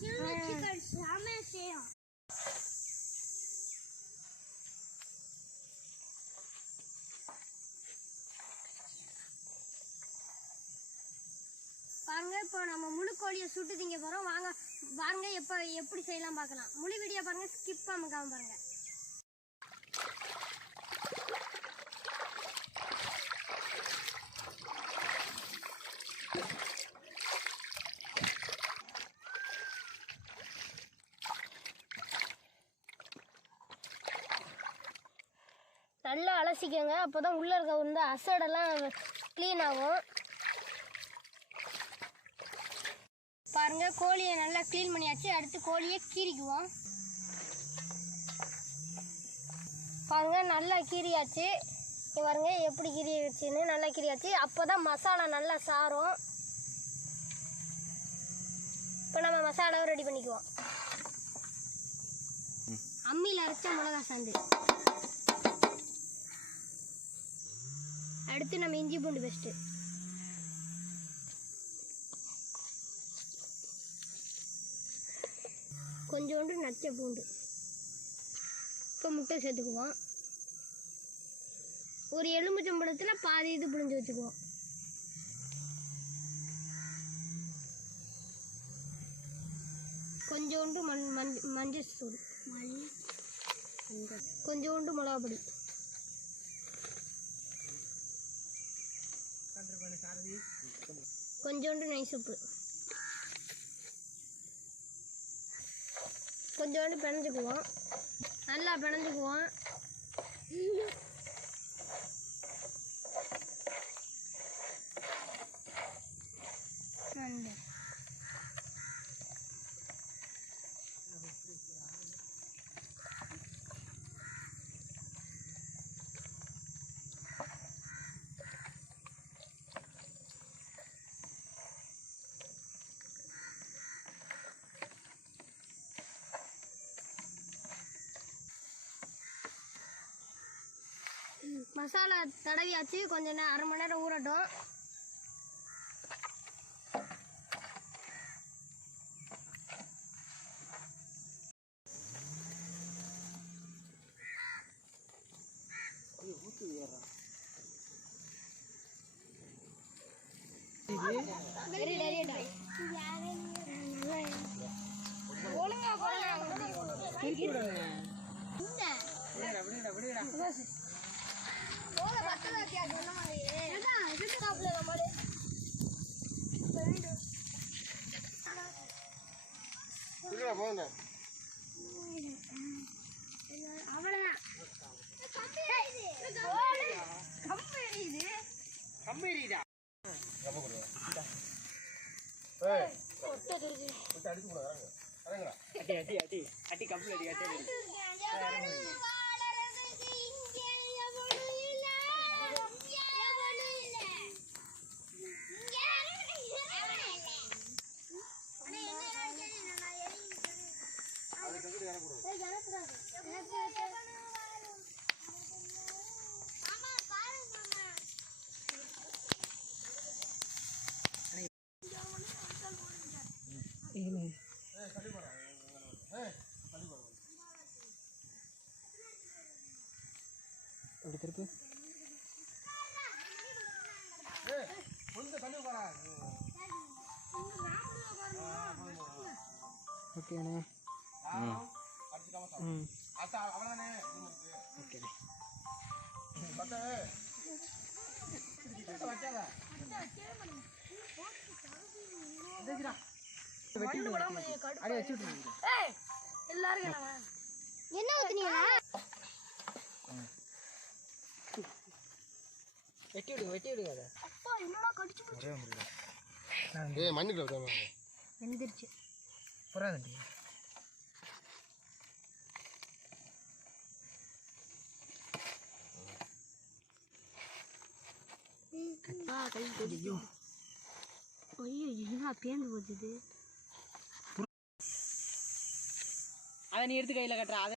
이렇게 பாருங்க இப்போ நம்ம முழு கோழியை சுட்டு திங்க போகிறோம் வாங்க பாருங்க எப்போ எப்படி செய்யலாம் பார்க்கலாம். முழு வீடியோ பாருங்கள் ஸ்கிப் பண்ணாமல் பாருங்கள் நல்லா அலசிக்கோங்க. அப்போ தான் உள்ளே இருக்க வந்து அசடெல்லாம் க்ளீன் ஆகும். பாருங்க கோழியை நல்லா க்ளீன் பண்ணியாச்சு. அடுத்து கோழியை கீறிக்குவோம். பாருங்க நல்லா கீறியாச்சு. பாருங்க எப்படி கீறியாச்சுன்னு நல்லா கீறியாச்சு. அப்போ தான் மசாலா நல்லா சாரும் இப்போ நம்ம மசாலாவை ரெடி பண்ணிக்குவோம். அம்மியில் அரைச்ச மிளகா சாந்து அடுத்து நம்ம இஞ்சி பூண்டு பெஸ்ட்டு கொஞ்சோண்டு நச்ச பூண்டு. இப்போ முட்டை சேர்த்துக்குவோம். ஒரு எலும்புச்சம்பழத்தில் பாதி இது புழிஞ்சு வச்சுக்குவோம். கொஞ்சோண்டு மண் மஞ்ச மஞ்சள் தூள். கொஞ்சோண்டு மிளகா கொஞ்சோண்டு நெய் சூப்பு. கொஞ்சோண்டு பிணைஞ்சுக்குவோம் நல்லா பிணைஞ்சுக்குவோம் மசாலா தடவியாச்சு கொஞ்ச நேரம் அரை மணி நேரம் ஊறட்டும். ஒழுங்கா போடுங்க. என்ன? போல பத்தல வச்சியா சொன்ன மாதிரி. அதான், இதுக்கு அடி அடி அடி ஓடு. கம்பு எரியுது. ஒட்ட தெரியுது. அப்படி திருப்பு ஓகேண்ணே ம் ஓகேண்ணே வச்சு விட்டுருங்க என்ன ஊத்துனீங்க வெட்டி விடுங்க வெட்டி விடுங்க அதை. அப்பா என்னடா கடிச்சு ஏய் மண்ணுக்குள்ள விடாம எந்திரிச்சு. புறாதண்டி. ஐயோ என்ன பேந்து போச்சுது? அதை நீ எடுத்து கையில் கட்டுற. அதை